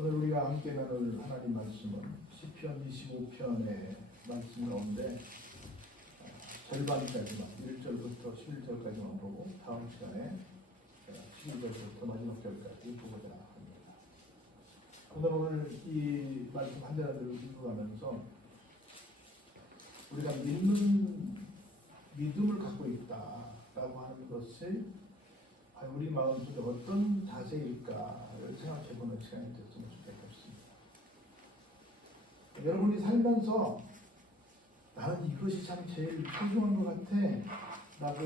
오늘 우리가 함께 나눌 하나님 말씀은 시편 25편의 말씀 가운데 절반까지만 1절부터 11절까지만 보고 다음 시간에 11절부터 마지막 절까지 보고자 합니다. 오늘 이 말씀 한 절을 읽어가면서 우리가 믿음을 갖고 있다라고 하는 것이 우리 마음 속에 어떤 자세일까를 생각해보는 시간이 됐으면 좋겠습니다. 여러분이 살면서 나는 이것이 참 제일 소중한 것 같아 라고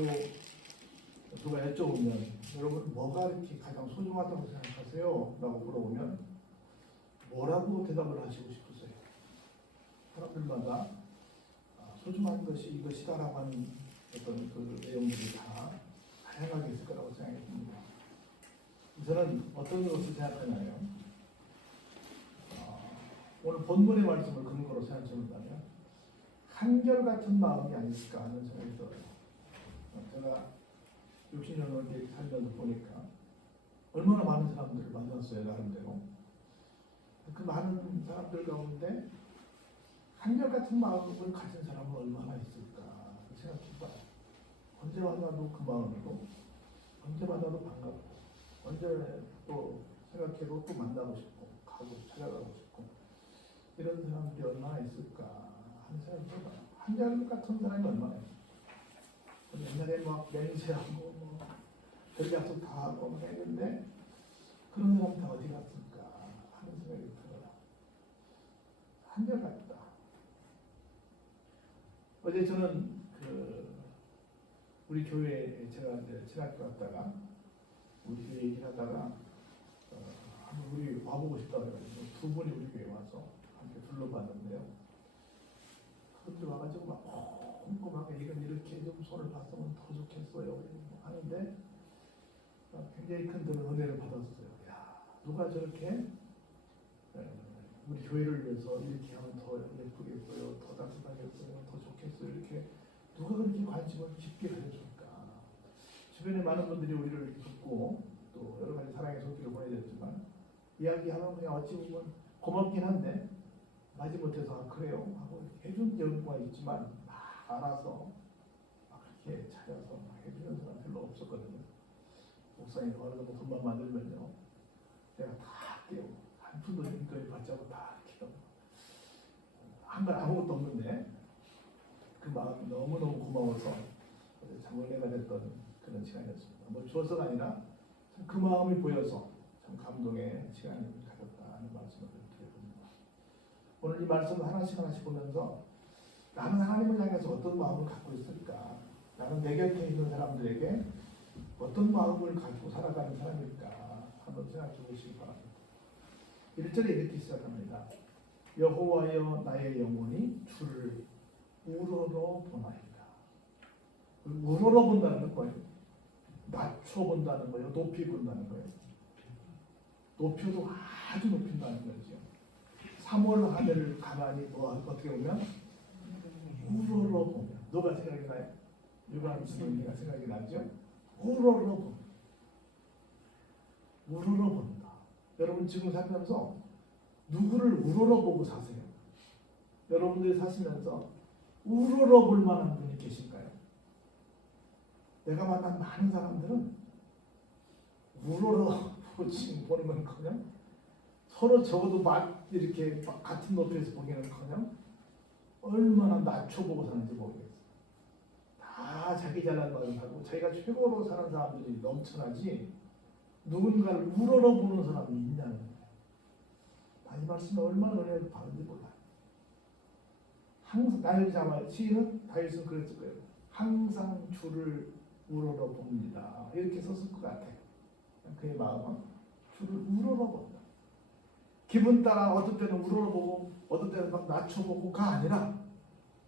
누가 여쭤보면 여러분 뭐가 이렇게 가장 소중하다고 생각하세요? 라고 물어보면 뭐라고 대답을 하시고 싶으세요? 사람들마다 소중한 것이 이것이다라고 하는 어떤 그 내용들이 다 다양하게 있을 거라고 생각이 듭니다. 저는 어떤 것을 생각하냐면 오늘 본문의 말씀을 근거로 생각해본다면 한결같은 마음이 아닐까 하는 생각이 들어요. 제가 60년 넘게 살면서 보니까 얼마나 많은 사람들을 만났어요. 나름대로. 그 많은 사람들 가운데 한결같은 마음을 가진 사람은 얼마나 있을까 생각해봐요. 언제 만나도 그 마음으로, 언제 만나도 반갑고, 언제 또 생각해도 또 만나고 싶고, 찾아가고 싶고, 이런 사람들이 얼마나 있을까 하는 생각이 들어요. 한결 같은 사람이 얼마나 있을까. 옛날에 막 맹세하고, 별 약속 다 하고 막 했는데, 그런 사람 다 어디 갔을까 하는 생각이 들어요. 한결 같다. 어제 저는 우리 교회에 제가 이제 신학교 갔다가 우리 교회 얘기하다가 한번 우리 와보고 싶다고 해가지고 두 분이 우리 교회에 와서 함께 둘러봤는데요. 그분들 와가지고 막 꼼꼼하게 이건 이렇게 좀 손을 봤으면 더 좋겠어요 하는데 굉장히 큰 은혜를 받았어요. 야, 누가 저렇게 우리 교회를 위해서 이렇게 하면 더 예쁘겠어요, 더 따뜻하겠어요, 더 좋겠어요 이렇게 누가 그렇게 관심을 깊게 가져줄까? 주변에 많은 분들이 우리를 듣고 또 여러 가지 사랑의 손길을 보내줬지만 이야기하면 그냥 어찌 보면 고맙긴 한데 마지못해서 그래요 하고 해준 경우가 있지만 막 알아서 막 그렇게 찾아서 막 해주는 사람 별로 없었거든요. 목사님 어느 정도 돈만 만들면요 내가 다 할게요. 한 푼도 인건비 받지 않고 다 할게요. 한 번 아무것도 없는데 그 마음이 너무너무 고마워서 참 은혜가 됐던 그런 시간이었습니다. 뭐 주어서가 아니라 그 마음이 보여서 참 감동의 시간을 가졌다는 말씀을 드려봅니다. 오늘 이 말씀을 하나씩 보면서 나는 하나님을 향해서 어떤 마음을 갖고 있을까? 나는 내 곁에 있는 사람들에게 어떤 마음을 가지고 살아가는 사람일까? 한번 생각해 보시기 바랍니다. 1절에 이렇게 시작합니다. 여호와여 나의 영혼이 주를 우러러 보나이다. 우러러 본다는 건 뭐예요? 낮춰 본다는 거예요? 높이 본다는 거예요? 높여도 아주 높인다는 거죠. 3월 하늘을 가만히 어떻게 보면 우러러 보면 누가 생각이 나요? 유관순이가 생각이 나죠? 우러러 본다. 우러러 본다. 여러분 지금 살면서 누구를 우러러 보고 사세요? 여러분들이 사시면서 우러러 볼 만한 분이 계실까요? 내가 만난 많은 사람들은 우러러 지금 보는 건커녕 서로 적어도 이렇게 같은 높이에서 보기는커녕 얼마나 낮춰보고 사는지 모르겠어요. 다 자기 잘난 말을 하고 자기가 최고로 사는 사람들이 넘쳐나지 누군가를 우러러 보는 사람이 있냐는 거예요. 이 말씀이 얼마나 은혜를 받는지 몰라요. 항상 나를 잡아 시인은 다윗은 그랬을 거예요. 항상 주를 우러러 봅니다. 이렇게 썼을 것 같아요. 그의 마음은 주를 우러러 본다. 기분 따라 어떤 때는 우러러 보고 어떤 때는 막 낮춰보고가 아니라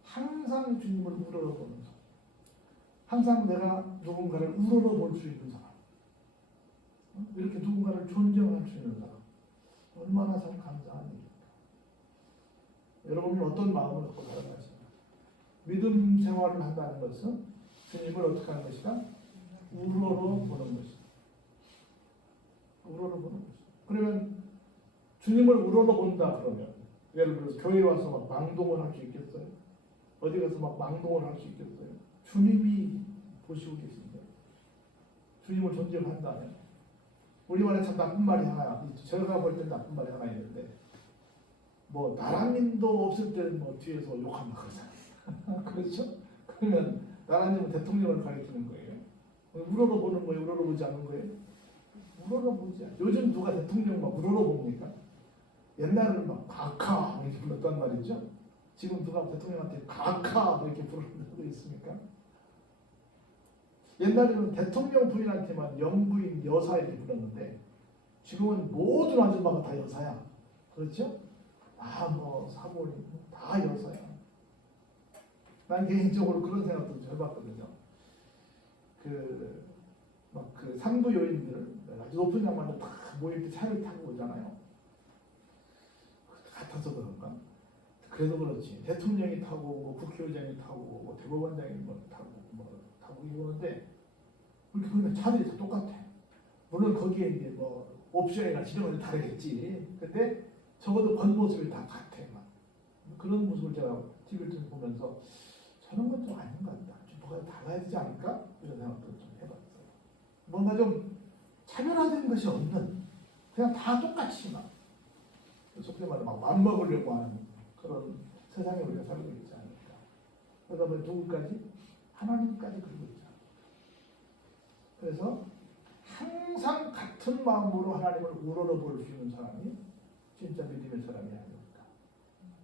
항상 주님을 우러러 보는 사람. 항상 내가 누군가를 우러러 볼 수 있는 사람. 이렇게 누군가를 존경할 수 있는 사람. 얼마나 참 감사한 일입니까? 여러분이 어떤 마음을 갖고 살아가시나요? 믿음 생활을 한다는 것은 주님을 어떻게 하는 것이다? 우러러 보는 것이다. 우러러 보는 것이다. 그러면 주님을 우러러본다 그러면 예를 들어서 교회에 와서 막 망동을 할 수 있겠어요? 어디 가서 막 망동을 할 수 있겠어요? 주님이 보시고 계신데 주님을 존경한다면 우리 말에 참 나쁜 말이 하나, 제가 볼 때 나쁜 말이 하나 있는데 뭐 나라님도 없을 때는 뭐 뒤에서 욕한다 그러잖아요. 그렇죠? 그러면 나라님은 대통령을 가리키는 거예요. 우러러보는 거예요? 우러러보지 않는 거예요? 우러러보지 않아요. 요즘 누가 대통령 막 우러러봅니까? 옛날에는 막 가카 이렇게 불렀단 말이죠. 지금 누가 대통령한테 가카 이렇게 부르는 거 있습니까? 옛날에는 대통령 부인한테만 영부인 여사 이렇게 불렀는데 지금은 모든 아줌마가 다 여사야. 그렇죠? 뭐 사모님 다 여사야. 난 개인적으로 그런 생각도 좀 해봤거든요. 그 상부 요인들 아주 높은 장관들 다 모일 때 차를 타고 오잖아요. 같아서 그런가? 그래도 그렇지. 대통령이 타고 뭐 국회의장이 타고 뭐 대법원장이 뭐 타고 이러는데 그렇게 그냥 차들이 다 똑같아. 물론 거기에 이제 뭐 옵션이나 지정은 다르겠지. 근데 적어도 겉모습이 다 같아. 막. 그런 모습을 제가 TV를 좀 보면서 저런 건 좀 아닌 것 같다. 좀 뭐가 달라야 되지 않을까? 이런 생각도 좀 해봤어요. 뭔가 좀 차별화된 것이 없는 그냥 다 똑같이 막 속히 말해 막 맘먹으려고 하는 그런 세상에 우리가 살고 있지 않을까. 그러다 보니 누구까지? 하나님까지 그러고 있지 않을까. 그래서 항상 같은 마음으로 하나님을 우러러볼 수 있는 사람이 진짜 믿음의 사람이 아닐까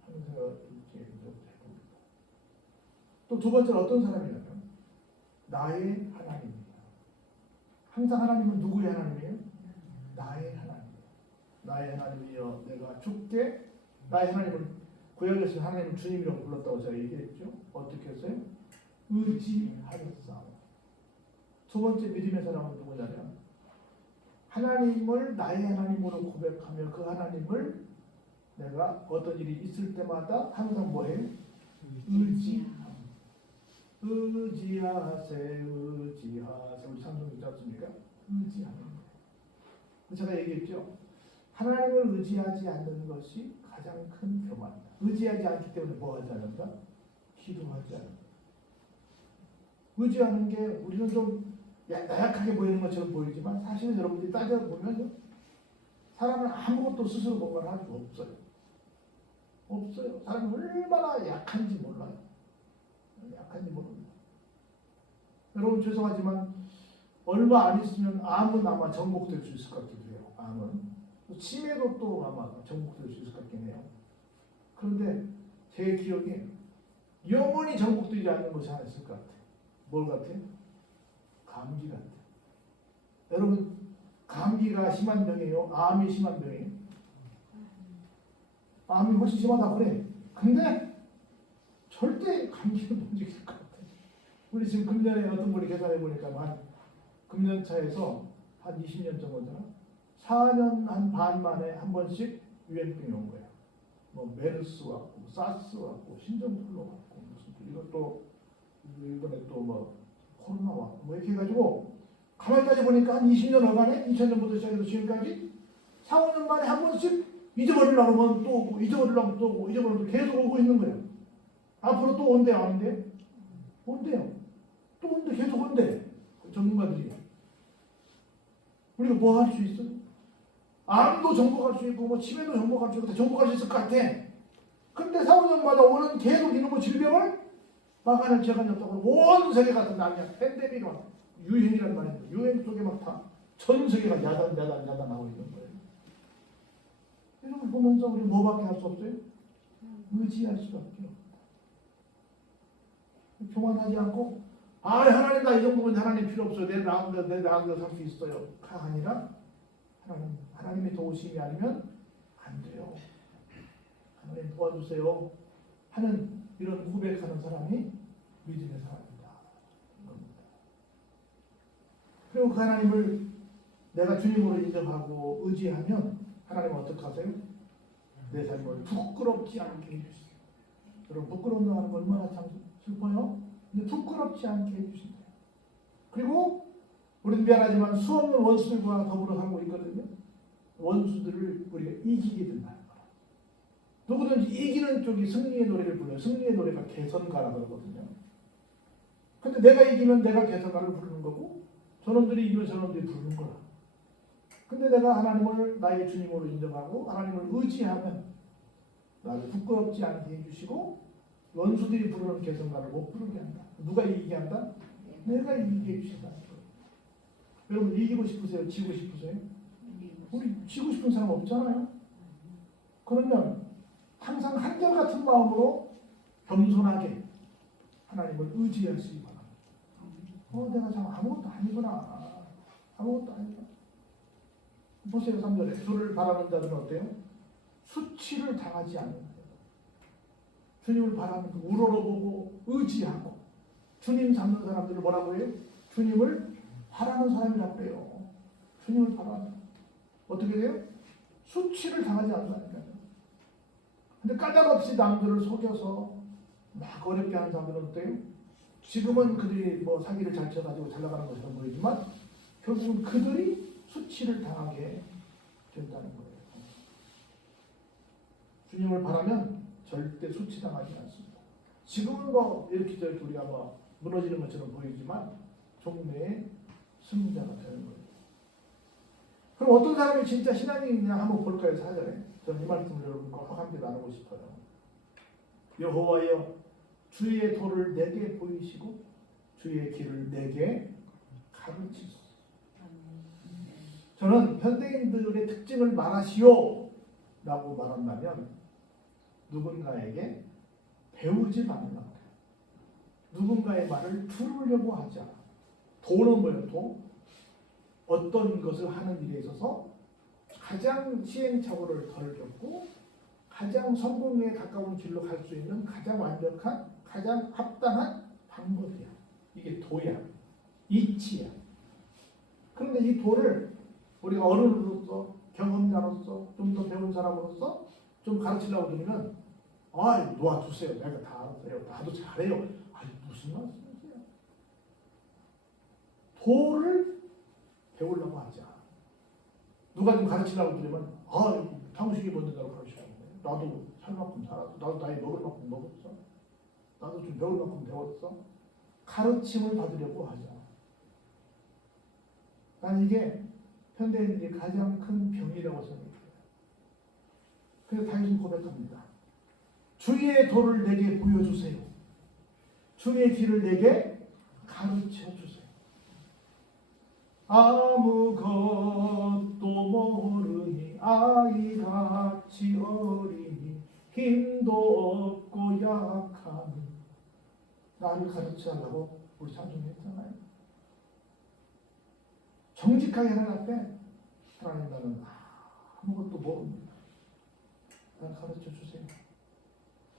하는 생각을 해봅니다. 또 두 번째는 어떤 사람이냐면 나의 하나님입니다. 항상 하나님은 누구의 하나님이에요? 나의 하나님. 나의 하나님이여 내가 주께 나의 하나님을 구약에서 하나님을 주님이라고 불렀다고 제가 얘기했죠. 어떻게 했어요? 의지하였사오. 두 번째 믿음의 사람은 누구냐면 하나님을 나의 하나님으로 고백하며 그 하나님을 내가 어떤 일이 있을 때마다 항상 뭐해? 의지하세 의지하세 우리 찬송 있지 않습니까? 의지하는 거예요. 제가 얘기했죠. 하나님을 의지하지 않는 것이 가장 큰 교만이다. 의지하지 않기 때문에 뭐 하지 않는다? 기도하지 않는다. 의지하는 게 우리는 좀 나약하게 보이는 것처럼 보이지만 사실은 여러분들이 따져보면 사람은 아무것도 스스로 뭔가를 할 수 없어요. 없어요. 사람이 얼마나 약한지 몰라요. 약한지 모릅니다. 여러분 죄송하지만 얼마 안 있으면 암은 아마 정복될 수 있을 것 같기도 해요. 암은. 치매도 또 아마 정복될 수 있을 것 같긴 해요. 그런데 제 기억에 영원히 정복되지 않는 것이 하나 있을 것 같아요. 뭘 같아요? 감기 같아요. 여러분 감기가 심한 병이에요? 암이 심한 병이에요? 암이 훨씬 심하다 그래. 근데 절대 감기는 못 이길 것 같아요. 우리 지금 금년에 어떤 분이 계산해 보니까 한 금년차에서 한 20년 정도잖아. 4년 한 반 만에 한 번씩 유행병이 온 거야. 뭐 메르스 왔고, 사스 왔고, 신종플루 왔고, 무슨 이것도 이번에 또 뭐 코로나 왔고, 뭐 이렇게 해가지고 가만히 따져 보니까 한 20년 어간에 2000년부터 시작해서 지금까지 4, 5년 만에 한 번씩 잊어버리려고 하면 또 오고, 잊어버리려고 또 오고, 잊어버리려고 계속 오고 있는 거예요. 앞으로 또 온대요, 안 온대요? 온대요. 또 온대, 계속 온대. 전문가들이. 우리가 뭐 할 수 있어? 암도 정복할 수 있고 뭐 치매도 정복할 수 있고 다 정복할 수 있을 것 같아. 근데 4, 5년마다 오는 계속 이놈의 질병을 막아낼 재간이 없다고 온 세계가 다 난리야. 팬데믹이 유행이란 말입니다. 유행 속에 막 다 전 세계가 야단하고 있는 거예요. 이런 걸 보면서 우리 뭐밖에 할 수 없어요? 의지할 수밖에 없다. 교만하지 않고 하나님 나 이 정도면 하나님 필요 없어요. 내 나은대로 살 수 있어요. 아니라 하나님의 도우심이 아니면 안 돼요. 하나님 도와주세요 하는 이런 고백하는 사람이 믿음의 사람이다. 그리고 그 하나님을 내가 주님으로 인정하고 의지하면 하나님은 어떻게 하세요? 내 삶을 부끄럽지 않게 해주세요. 여러분 부끄러운 하는 거 얼마나 참 슬퍼요? 근데 부끄럽지 않게 해주신다. 그리고 우리는 미안하지만 수없는 원수들과 더불어 살고 있거든요. 원수들을 우리가 이기게 된다는 거예요. 누구든지 이기는 쪽이 승리의 노래를 불러요. 승리의 노래가 개선가라 그러거든요. 근데 내가 이기면 내가 개선가를 부르는 거고 저놈들이 이기면 저놈들이 부르는 거라. 근데 내가 하나님을 나의 주님으로 인정하고 하나님을 의지하면 나를 부끄럽지 않게 해주시고 원수들이 부르는 개선가를 못 부르게 한다. 누가 이기게 한다? 내가 이기게 해주신다. 여러분 이기고 싶으세요? 지고 싶으세요? 우리 지고 싶은 사람 없잖아요. 그러면 항상 한결같은 마음으로 겸손하게 하나님을 의지하시기 바랍니다. 내가 참 아무것도 아니구나. 아무것도 아니구나. 보세요. 3절에 주를 바라는 자들은 어때요? 수치를 당하지 않는 거예요. 주님을 바라는 거 우러러보고 의지하고 주님 잡는 사람들을 뭐라고 해요? 주님을 바라는 사람이라고 해요. 주님을 바라는 어떻게 돼요? 수치를 당하지 않는다니까요. 근데 까닭없이 남들을 속여서 막 어렵게 하는 사람들은 어때요? 지금은 그들이 뭐 사기를 잘 쳐가지고 잘 나가는 것처럼 보이지만 결국은 그들이 수치를 당하게 된다는 거예요. 주님을 바라면 절대 수치당하지 않습니다. 지금은 뭐 이렇게 저렇게 우리가 뭐 무너지는 것처럼 보이지만 종래의 승자가 되는 거예요. 그럼 어떤 사람이 진짜 신앙이 있냐 한번 볼까요? 4절에. 저는 이 말씀을 여러분과 함께 나누고 싶어요. 여호와여 주의 도를 내게 보이시고 주의 길을 내게 가르치소서. 저는 현대인들의 특징을 말하시오 라고 말한다면 누군가에게 배우지 않으려고 해요. 누군가의 말을 들으려고 하지 않아요. 도는 뭐예요? 도? 어떤 것을 하는 일에 있어서 가장 시행착오를 덜 겪고 가장 성공에 가까운 길로 갈 수 있는 가장 완벽한 가장 합당한 방법이야. 이게 도야. 이치야. 그런데 이 도를 우리가 어른으로서 경험자로서 좀 더 배운 사람으로서 좀 가르치려고 들으면 놓아주세요. 내가 다 알아서요. 나도 잘해요. 무슨 말씀이세요? 도를 배우려고 하자. 누가 좀 가르치려고 들으면 당신이 먼저 나를 가르치라고. 나도 살 만큼 살았어. 나도 나이 먹을 만큼 먹었어. 나도 좀 배울 만큼 배웠어. 가르침을 받으려고 하자. 난 이게 현대인들이 가장 큰 병이라고 생각해요. 그래서 다윗은 고백합니다. 주의 도를 내게 보여주세요. 주의 길을 내게 가르쳐주세요. 아무것도 모르니 아이같이 어리니 힘도 없고 약하니 나를 가르치라고 우리 찬송했잖아요. 정직하게 하나님 앞에 하나님 나는 아무것도 모릅니다. 나를 가르쳐주세요.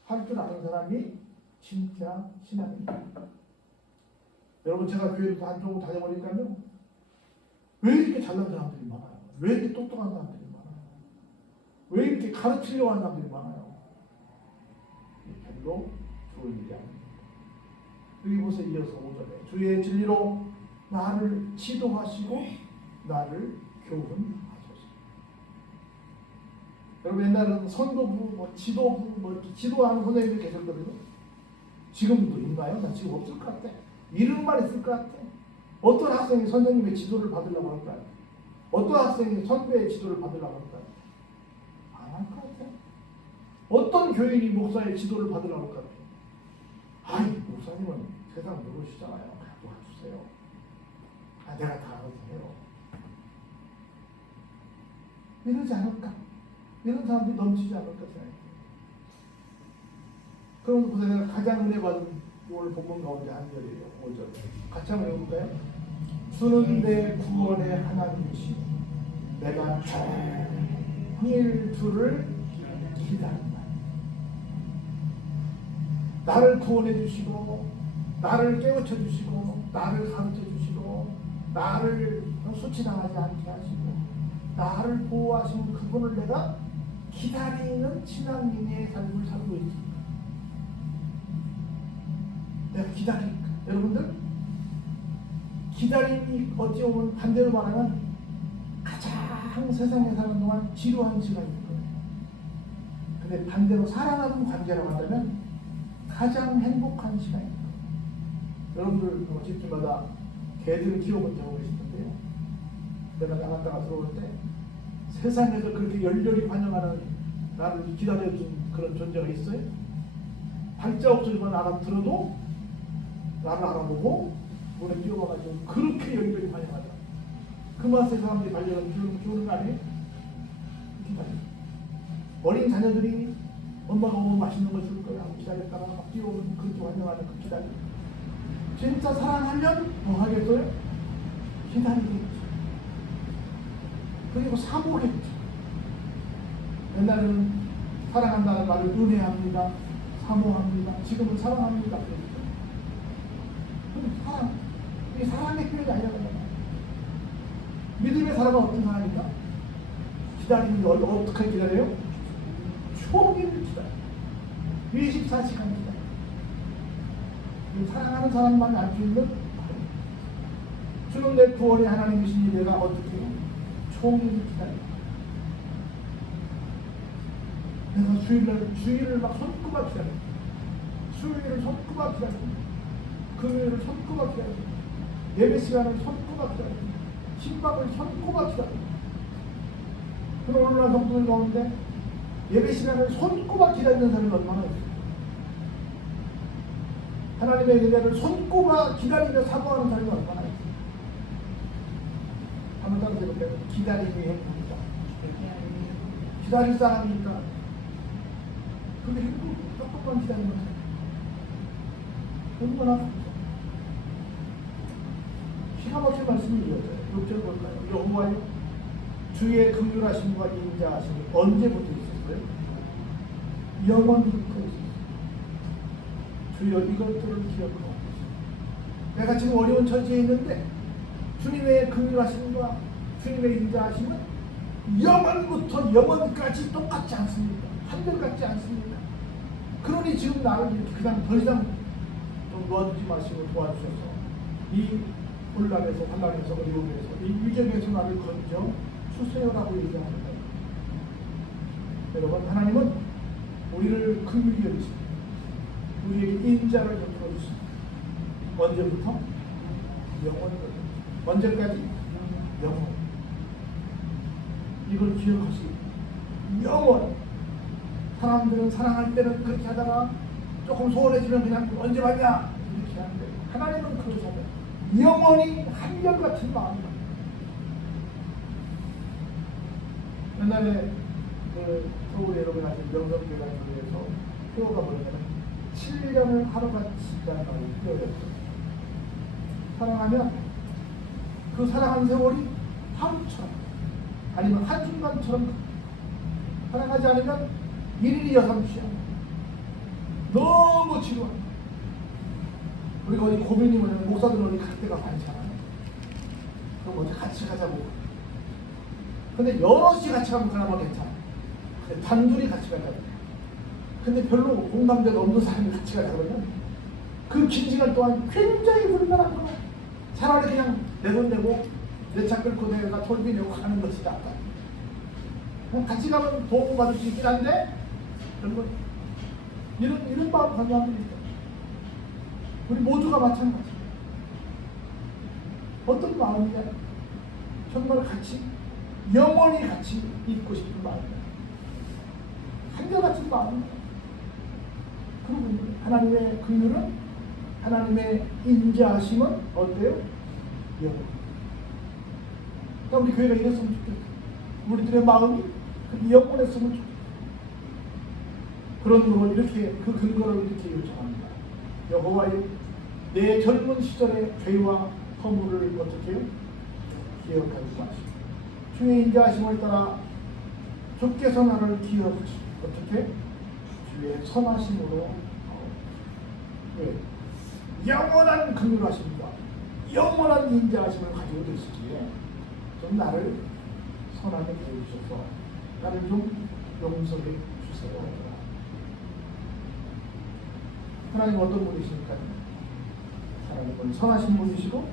할 줄 아는 사람이 진짜 신앙입니다. 여러분 제가 교회를 한쪽으로 다녀보니까요. 왜 이렇게 잘난 사람들이 많아요? 왜 이렇게 똑똑한 사람들이 많아요? 왜 이렇게 가르치려고 하는 사람들이 많아요? 별로 좋은 일이 아닙니다. 여기 보세요. 이어서 5절에 주의 진리로 나를 지도하시고 나를 교훈하소서. 여러분 옛날에는 선도부, 지도부, 지도하는 선생님들이 계셨거든요. 지금도 있나요? 나 지금 없을 것 같아. 이름만 있을 것 같아. 어떤 학생이 선생님의 지도를 받으려고 할까요? 어떤 학생이 선배의 지도를 받으려고 할까요? 안 할 것 같아. 어떤 교인이 목사의 지도를 받으려고 할까요? 목사님은 세상 모르시잖아요. 도와주세요. 내가 다 알아서 해요. 이러지 않을까? 이런 사람들이 넘치지 않을까 생각해요. 그럼 보세요. 내가 가장 은혜 받은 오늘 본문 가운데 한 절이에요. 5절. 같이 한번 읽어볼까요? 주는 내 구원의 하나님이시오. 내가 종일 주를 기다린다. 나를 구원해 주시고 나를 깨우쳐 주시고 나를 가르쳐 주시고 나를 수치당하지 않게 하시고 나를 보호하시는 그분을 내가 기다리는 신앙인의 삶을 살고 있습니다. 내가 기다릴까? 여러분들 기다림이 어찌 보면 반대로 말하면 가장 세상에 사는 동안 지루한 시간이 있거든요. 근데 반대로 사랑하는 관계라고 한다면 가장 행복한 시간입니다. 여러분들 집집마다 개들을 키워본 적이 있을 텐데요. 내가 나갔다가 들어올 때 세상에서 그렇게 열렬히 환영하는 나를 기다려준 그런 존재가 있어요? 발자국 소리만 알아들어도 나를 알아보고 문에 뛰어와가지고 그렇게 열렬히 환영하더라. 그 맛에 사람들이 발견을 주는 거 아니에요? 기다려. 어린 자녀들이 엄마가 오면 맛있는 거 줄 거야 하고 기다렸다가 막 뛰어오면 그렇게 환영하는 그 기다려. 진짜 사랑하면 뭐 하겠어요? 기다리겠죠. 그리고 사모겠죠. 옛날에는 사랑한다는 말을 은혜합니다, 사모합니다. 지금은 사랑합니다. 근데 사랑, 이게 사랑의 표현이 아니라는 거예요. 믿음의 사람은 어떤 사람입니까? 기다리는 게 어떻게 기다려요? 종일 기다려. 24시간 기다려. 사랑하는 사람만 알 수 있는 주는 내 구원의 하나님이시니 내가 어떻게 해요? 종일 기다려. 내가 주일을 막 손꼽아 기다려. 수요일을 손꼽아 기다려. 금요일을 손꼽아 기다려. 예배 시간을 손꼽아 기다려. 신방을 손꼽아 기다려. 그런 오늘날 성도들 가운데 예배 시간을 손꼽아 기다리는 사람이 얼마나 있어요? 하나님의 은혜를 손꼽아 기다리며 사모하는 사람이 얼마나 있어요? 한번 따로 해볼까요? 기다림이 행복이다. 기다릴 사람이 있다. 근데 행복 조금만 기다리면 얼마나 기가 막힌 말씀이 이어져요. 6절 볼까요? 여호와여 주의 긍휼하심과 인자하심이 언제부터 있었어요? 영원부터 있었어요. 주여 이것들을 기억하고 내가 지금 어려운 처지에 있는데 주님의 긍휼하심과 주님의 인자하심은 영원부터 영원까지 똑같지 않습니까? 한결같지 않습니까? 그러니 지금 나를 이렇게 그냥 더 이상 좀 놓아주지 마시고 도와주셔서 이 혼란에서 환란에서 어려움에서 이 위적에서 나를 건져 주세요라고 얘기합니다. 여러분, 하나님은 우리를 긍휼히 여기십니다. 우리에게 인자를 베풀어 주십니다. 언제부터? 영원까지. 언제까지? 영원. 이걸 기억하시기. 영원. 사람들은 사랑할 때는 그렇게 하다가 조금 소원해지면 그냥 언제 왔냐 이렇게 하는데 하나님은 그러지 않아요. 영원히 한결같은 마음이다. 옛날에 그 서울에 여러분 아신 명성교단교회에서 표어가 뭐냐면 7년을 하루같이 있다는 말이 표어였어요. 사랑하면 그 사랑하는 세월이 하루처럼 아니면 한순간처럼 사랑하지 않으면 일일이 여삼시야. 너무 지루한. 우리가 어디 고민이 뭐냐면 목사들은 어디 갈 데가 많잖아요. 그럼 어디 같이 가자고. 근데 여럿이 같이 가면 그나마 괜찮아. 근데 단둘이 같이 가자고. 근데 별로 공감대가 없는 사람이 같이 가자고 그러면 그 긴 시간 동안 굉장히 불편한 거야. 차라리 그냥 내 돈 내고 내 차 끌고 내가 톨비 내고 가는 것이 낫다. 같이 가면 도움 받을 수 있긴 한데 이런 마음 가진 사람들이 있다. 우리 모두가 마찬가지. 어떤 마음이냐? 정말 같이 영원히 같이 있고 싶은 마음이야. 한결같은 마음이야. 그리고 하나님의 긍휼은 하나님의 인자하심은 어때요? 영원. 그러니까 우리 교회가 이랬으면 좋겠어. 우리들의 마음이 영원했으면 좋겠어. 그러므로 이렇게 그 근거를 이렇게 요청합니다. 여호와여 내 젊은 시절의 죄와 허물을 어떻게 해요? 기억하지 마시고 주의 인자하심을 따라 주께서 나를 기억하시고 어떻게? 주의 선하심으로 왜? 영원한 긍휼하심과 영원한 인자하심을 가지고 계시기에 좀 나를 선하게 보여주셔서 나를 좀 용서해 주세요. 하나님 어떤 분이십니까? 하나님은 선하신 분이시고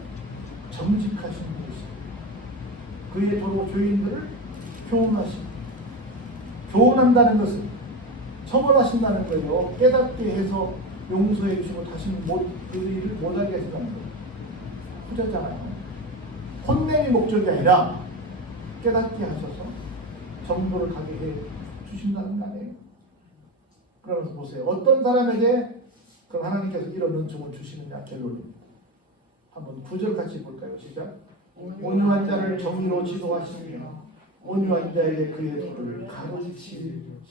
정직하신 분이시고 그의 도로 죄인들을 교훈하시고, 교훈한다는 것은 처벌하신다는 거예요. 깨닫게 해서 용서해 주시고 다시는 그 일을 못하게 하신다는 거예요. 후자잖아요. 혼내기 목적이 아니라 깨닫게 하셔서 정도를 가게 해 주신다는 거 아니에요. 그러면서 보세요. 어떤 사람에게 그럼 하나님께서 이런 은총을 주시느냐 결론입니다. 한번 9절 같이 볼까요? 시작. 온유한 자를 정의로 지도하시며 온유한 자에게 그의 도를 가르치시리로다.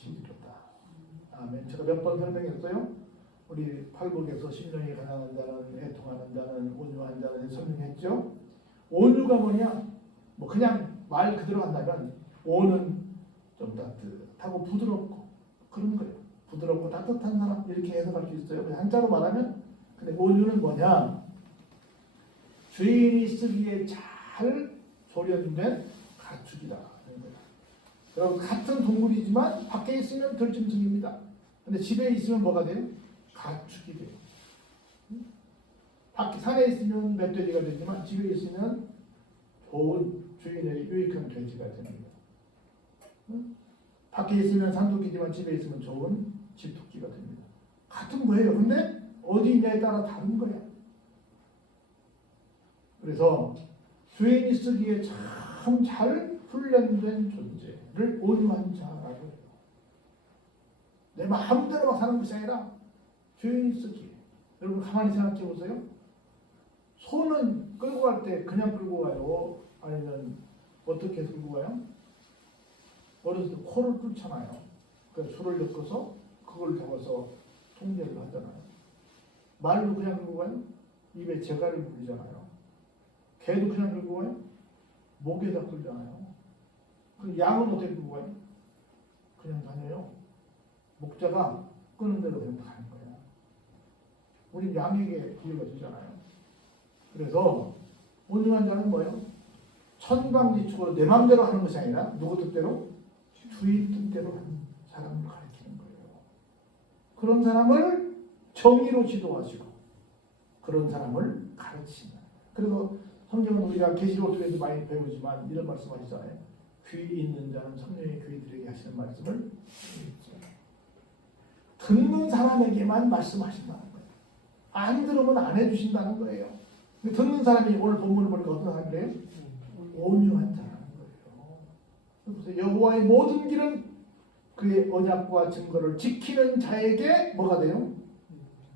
아멘. 제가 몇 번 설명했어요? 우리 팔복에서 심령이 가난한 자는 애통하는 자는 온유한 자는 설명했죠. 온유가 뭐냐? 뭐 그냥 말 그대로 한다면 오는 좀 따뜻하고 부드럽고 그런 거예요. 부드럽고 따뜻한 사람 이렇게 해석할 수 있어요. 그냥 한자로 말하면 근데 온유는 뭐냐? 주인이 쓰기에 잘 조련된 가축이다. 여러분 같은 동물이지만 밖에 있으면 덜짐승입니다. 근데 집에 있으면 뭐가 돼요? 가축이 돼요. 밖에 산에 있으면 멧돼지가 되지만 집에 있으면 좋은 주인의 유익한 돼지가 됩니다. 밖에 있으면 산토끼지만 집에 있으면 좋은 집토끼가 됩니다. 같은 거예요. 근데 어디 있냐에 따라 다른 거야. 그래서 주인이 쓰기에 참 잘 훈련된 존재를 온유한 자라고 해요. 내 마음대로 막 사는 것이 아니라 주인이 쓰기에. 여러분 가만히 생각해 보세요. 소는 끌고 갈 때 그냥 끌고 가요? 아니면 어떻게 끌고 가요? 어렸을 때 코를 뚫잖아요. 그래서 술을 엮어서 그걸 잡아서 통제를 하잖아요. 말도 그냥 끌고 가요? 입에 재갈을 부리잖아요. 개도 그냥 끌고 가요? 목에다 끌잖아요. 그 양은 어떻게 끌고 가요? 그냥 다녀요. 목자가 끄는 대로 그냥 가는 거예요. 우리 양에게 기회가 주잖아요. 그래서 온유한 자는 뭐예요? 천방지축으로 내 마음대로 하는 것이 아니라 누구 뜻대로? 주인 뜻대로 하는 사람을 가르치는 거예요. 그런 사람을 정의로 지도하시고 그런 사람을 가르치는. 그래서 성경은 우리가 계시록 통해서 많이 배우지만 이런 말씀하시잖아요. 귀 있는 자는 성령의 귀들에게 하시는 말씀을 듣는 사람에게만 말씀하신다는 거예요. 안 들으면 안 해주신다는 거예요. 듣는 사람이 오늘 본문을 보니까 어떤 사람이래요? 온유한 자라는 거예요. 그래서 여호와의 모든 길은 그의 언약과 증거를 지키는 자에게 뭐가 돼요?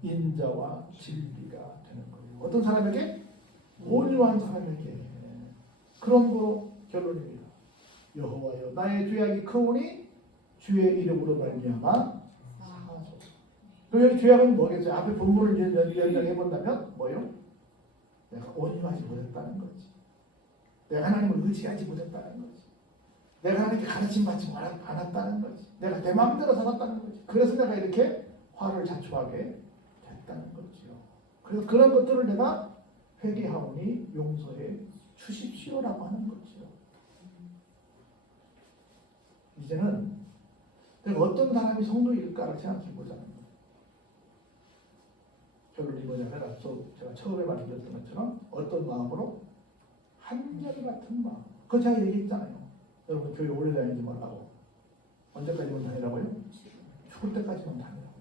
인자와 진리가 되는 거예요. 어떤 사람에게? 온유한 사람에게. 그런 거 결론입니다. 여호와여 나의 죄악이 크오니 주의 이름으로 말미암아 사하소서. 그 죄악은 뭐겠어요? 앞에 본문을 연장해 본다면 뭐요? 내가 온유하지 못했다는 거지. 내가 하나님을 의지하지 못했다는 거지. 내가 하나님께 가르침 받지 않았다는 거지. 내가 내 마음대로 살았다는 거지. 그래서 내가 이렇게 화를 자초하게 됐다는 거죠. 그래서 그런 것들을 내가 회개하오니 용서해 주십시오라고 하는 거죠. 이제는 내가 어떤 사람이 성도일까를 생각해 보자는 거예요. 결론이 뭐냐면 제가 처음에 말씀드렸던 것처럼 어떤 마음으로? 한결같은 마음. 그거 제가 얘기했잖아요. 여러분 교회 오래 다니지 말라고. 언제까지만 다니라고요? 죽을 때까지만 다니라고.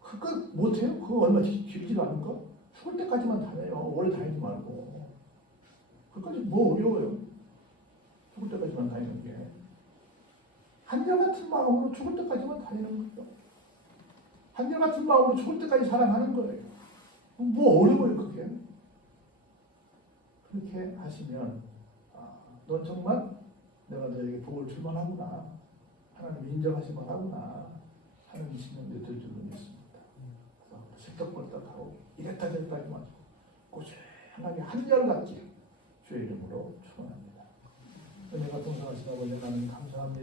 그거 못해요? 그거 얼마 길지도 않은 거? 죽을 때까지만 다녀요. 오래 다니지 말고. 그까지 뭐 어려워요? 죽을 때까지만 다니는 게. 한결같은 마음으로 죽을 때까지만 다니는 거죠. 한결같은 마음으로 죽을 때까지 사랑하는 거예요. 뭐 어려워요 그게. 그렇게 하시면 넌 정말 내가 너에게 복을 줄만하구나. 하나님 인정하실 만하구나 하는 신념이 들 줄로 믿습니다. 그래서 실덕벌떡하고 이랬다 저랬다 하지 마시고 고생하게 한결같게 주의 이름으로 축원합니다. 은혜가 동성하시다고 하나님 감사합니다.